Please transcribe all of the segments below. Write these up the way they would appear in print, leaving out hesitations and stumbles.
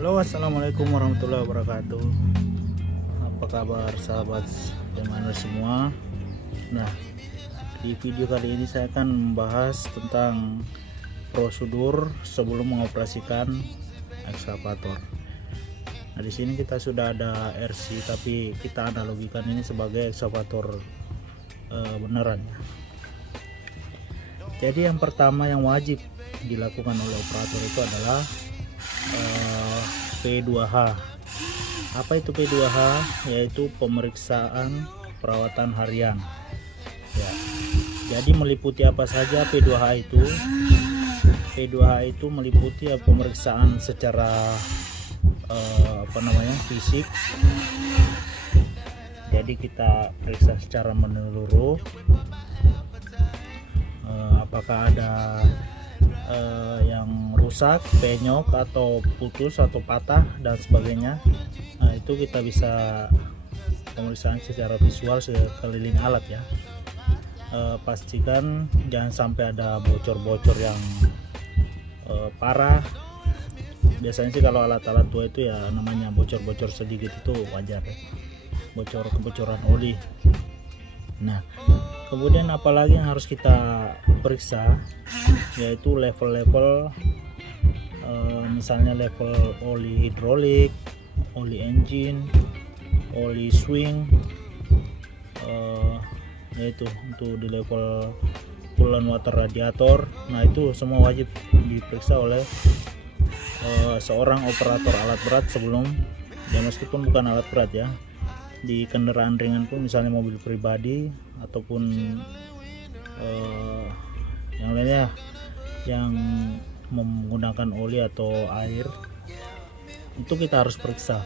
Halo, assalamualaikum warahmatullahi wabarakatuh. Apa kabar sahabat Demaner semua? Nah, di video kali ini saya akan membahas tentang prosedur sebelum mengoperasikan ekskavator. Nah, di sini kita sudah ada RC, tapi kita analogikan ini sebagai ekskavator beneran. Jadi yang pertama yang wajib dilakukan oleh operator itu adalah P2H. Apa itu P2H? Yaitu pemeriksaan perawatan harian ya. Jadi meliputi apa saja P2H itu? P2H itu meliputi pemeriksaan secara fisik. Jadi kita periksa secara menyeluruh, apakah ada yang rusak, penyok atau putus atau patah dan sebagainya. Nah, itu kita bisa pemeriksaan secara visual sekeliling alat ya. Pastikan jangan sampai ada bocor-bocor yang parah. Biasanya sih kalau alat-alat tua itu ya namanya bocor-bocor sedikit itu wajar ya, kebocoran oli. Nah, kemudian apalagi yang harus kita periksa, yaitu level-level, misalnya level oli hidrolik, oli engine, oli swing, yaitu untuk di level coolant water radiator. Nah, itu semua wajib diperiksa oleh seorang operator alat berat sebelum, ya meskipun bukan alat berat ya, di kendaraan ringan pun, misalnya mobil pribadi ataupun yang lainnya yang menggunakan oli atau air, itu kita harus periksa.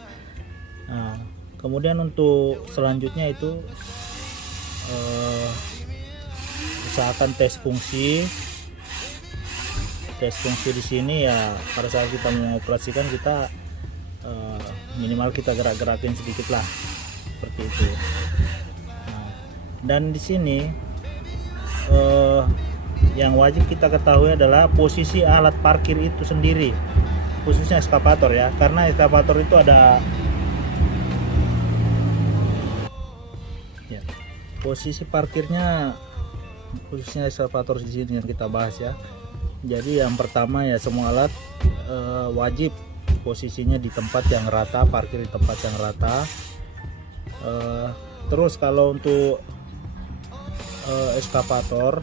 Nah, kemudian untuk selanjutnya itu usahakan tes fungsi. Tes fungsi di sini ya pada saat kita mengoperasikan kita minimal kita gerak-gerakin sedikit lah, seperti itu. Nah, dan di sini yang wajib kita ketahui adalah posisi alat parkir itu sendiri, khususnya ekskavator ya, karena ekskavator itu ada ya, posisi parkirnya, khususnya ekskavator di sini yang kita bahas ya. Jadi yang pertama ya, semua alat wajib posisinya di tempat yang rata, parkir di tempat yang rata. Terus kalau untuk ekskavator,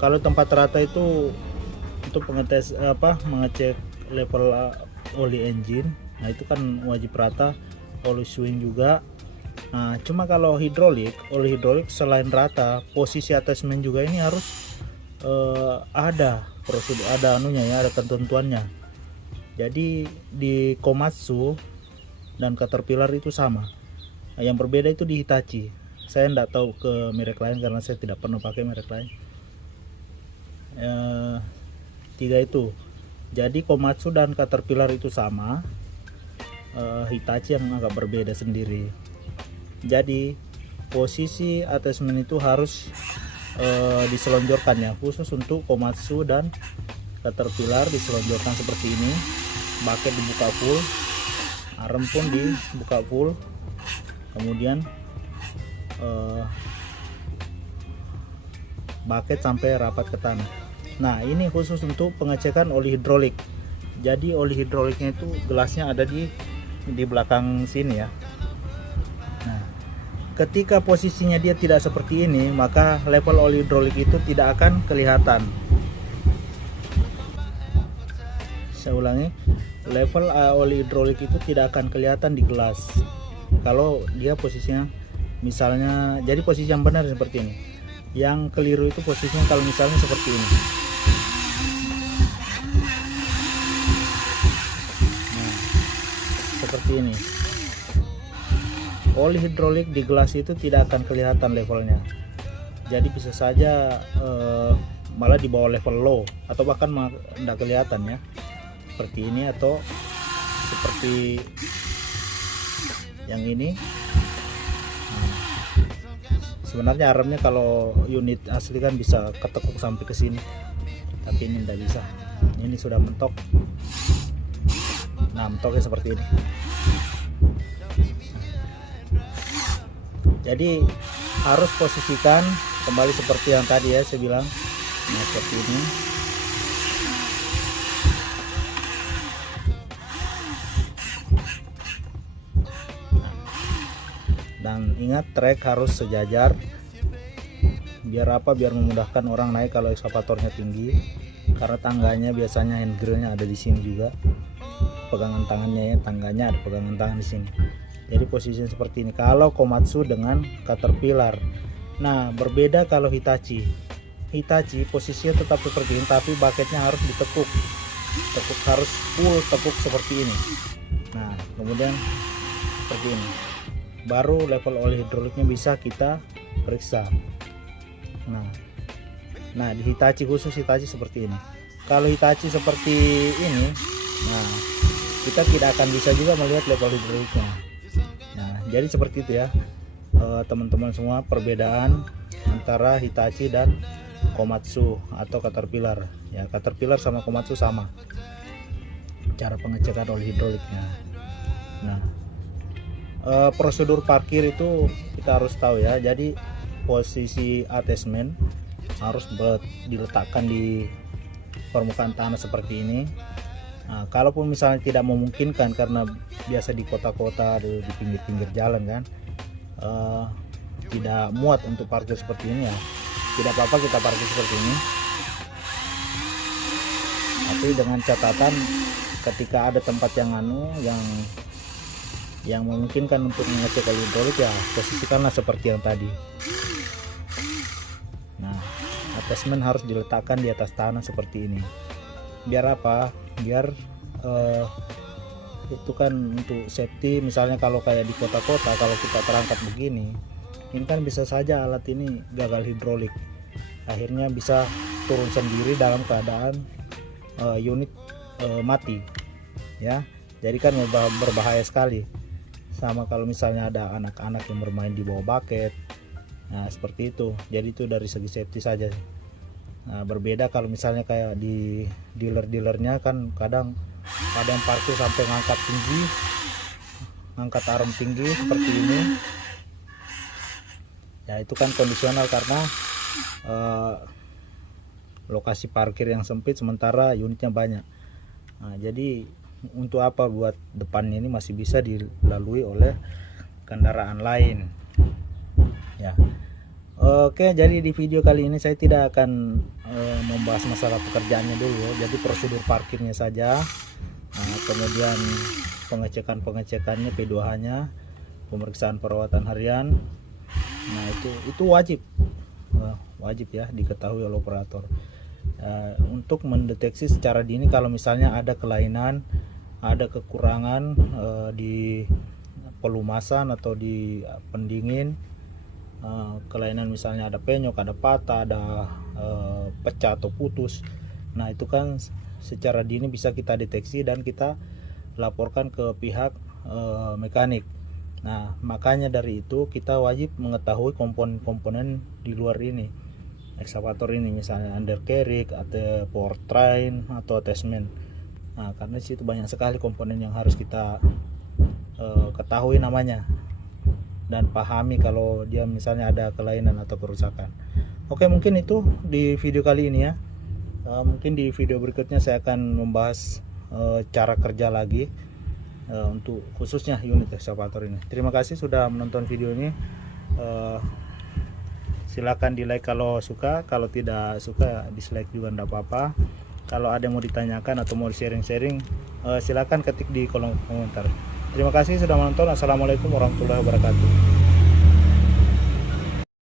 kalau tempat rata itu untuk mengecek level oli engine. Nah, itu kan wajib rata, oli swing juga. Nah, cuma kalau hidrolik, oli hidrolik selain rata, posisi attachment juga ini harus ada prosedur, ada anunya ya, ada ketentuannya. Jadi di Komatsu dan Caterpillar itu sama. Nah, yang berbeda itu di Hitachi. Saya tidak tahu ke merek lain karena saya tidak pernah pakai merek lain. Tiga itu. Jadi Komatsu dan Caterpillar itu sama. Hitachi yang agak berbeda sendiri. Jadi posisi attachment itu harus diselonjorkan ya, khusus untuk Komatsu dan Caterpillar diselonjorkan seperti ini. Bucket dibuka full, arm pun dibuka full, kemudian bucket sampai rapat ke tanah. Nah, ini khusus untuk pengecekan oli hidrolik. Jadi oli hidroliknya itu gelasnya ada di belakang sini ya. Nah, ketika posisinya dia tidak seperti ini, maka level oli hidrolik itu tidak akan kelihatan. Saya ulangi, level oli hidrolik itu tidak akan kelihatan di gelas kalau dia posisinya misalnya, jadi posisi yang benar seperti ini. Yang keliru itu posisinya kalau misalnya seperti ini. Nah, seperti ini. Oli hidrolik di gelas itu tidak akan kelihatan levelnya. Jadi bisa saja malah di bawah level low, atau bahkan tidak kelihatan ya, seperti ini atau seperti yang ini. Nah, sebenarnya armnya kalau unit asli kan bisa ketekuk sampai ke sini, tapi ini tidak bisa. Ini sudah mentok. Nah, mentoknya seperti ini. Jadi harus posisikan kembali seperti yang tadi ya saya bilang. Nah, seperti ini. Dan ingat, trek harus sejajar. Biar apa? Biar memudahkan orang naik kalau ekskavatornya tinggi. Karena tangganya biasanya handgrillnya ada di sini juga. Pegangan tangannya ya, tangganya ada pegangan tangan di sini. Jadi posisinya seperti ini kalau Komatsu dengan Caterpillar. Nah, berbeda kalau Hitachi. Hitachi posisinya tetap seperti ini, tapi bucketnya harus ditekuk. Tekuk harus full tekuk seperti ini. Nah, kemudian seperti ini. Baru level oli hidroliknya bisa kita periksa. Nah, di Hitachi, khusus Hitachi seperti ini. Kalau Hitachi seperti ini, nah kita tidak akan bisa juga melihat level hidroliknya. Nah, jadi seperti itu ya teman-teman semua, perbedaan antara Hitachi dan Komatsu atau Caterpillar. Ya, Caterpillar sama Komatsu sama cara pengecekan oli hidroliknya. Nah, prosedur parkir itu kita harus tahu ya. Jadi posisi attachment harus diletakkan di permukaan tanah seperti ini. Nah, kalaupun misalnya tidak memungkinkan karena biasa di kota-kota di pinggir-pinggir jalan kan tidak muat untuk parkir seperti ini, ya tidak apa-apa kita parkir seperti ini. Tapi dengan catatan ketika ada tempat yang memungkinkan untuk mengecek oli hidrolik, ya posisikanlah seperti yang tadi. Nah, attachment harus diletakkan di atas tanah seperti ini. Biar apa? Biar itu kan untuk safety. Misalnya kalau kayak di kota-kota, kalau kita terangkat begini, ini kan bisa saja alat ini gagal hidrolik, akhirnya bisa turun sendiri dalam keadaan unit mati ya. Jadi kan berbahaya sekali. Sama kalau misalnya ada anak-anak yang bermain di bawah bucket, nah seperti itu. Jadi itu dari segi safety saja. Nah, berbeda kalau misalnya kayak di dealer-dealernya kan kadang ada yang parkir sampai ngangkat tinggi, ngangkat arm tinggi seperti ini. Ya itu kan kondisional karena lokasi parkir yang sempit sementara unitnya banyak. Nah, jadi untuk apa buat depannya ini masih bisa dilalui oleh kendaraan lain ya. Oke, jadi di video kali ini saya tidak akan membahas masalah pekerjaannya dulu ya. Jadi prosedur parkirnya saja, kemudian pengecekannya, P2H-nya, pemeriksaan perawatan harian. Nah itu wajib ya diketahui oleh operator untuk mendeteksi secara dini kalau misalnya ada kelainan, ada kekurangan di pelumasan atau di pendingin. Kelainan misalnya ada penyok, ada patah, ada pecah atau putus. Nah itu kan secara dini bisa kita deteksi dan kita laporkan ke pihak mekanik. Nah makanya dari itu kita wajib mengetahui komponen-komponen di luar ini, ekskavator ini, misalnya undercarriage atau powertrain atau attachment. Nah karena situ banyak sekali komponen yang harus kita ketahui namanya dan pahami kalau dia misalnya ada kelainan atau kerusakan. Oke, mungkin itu di video kali ini ya. Mungkin di video berikutnya saya akan membahas cara kerja lagi untuk khususnya unit ekskavator ini. Terima kasih sudah menonton video ini. Silakan di like kalau suka, kalau tidak suka dislike juga tidak apa-apa. Kalau ada yang mau ditanyakan atau mau sharing-sharing, silakan ketik di kolom komentar. Terima kasih sudah menonton. Assalamualaikum warahmatullahi wabarakatuh.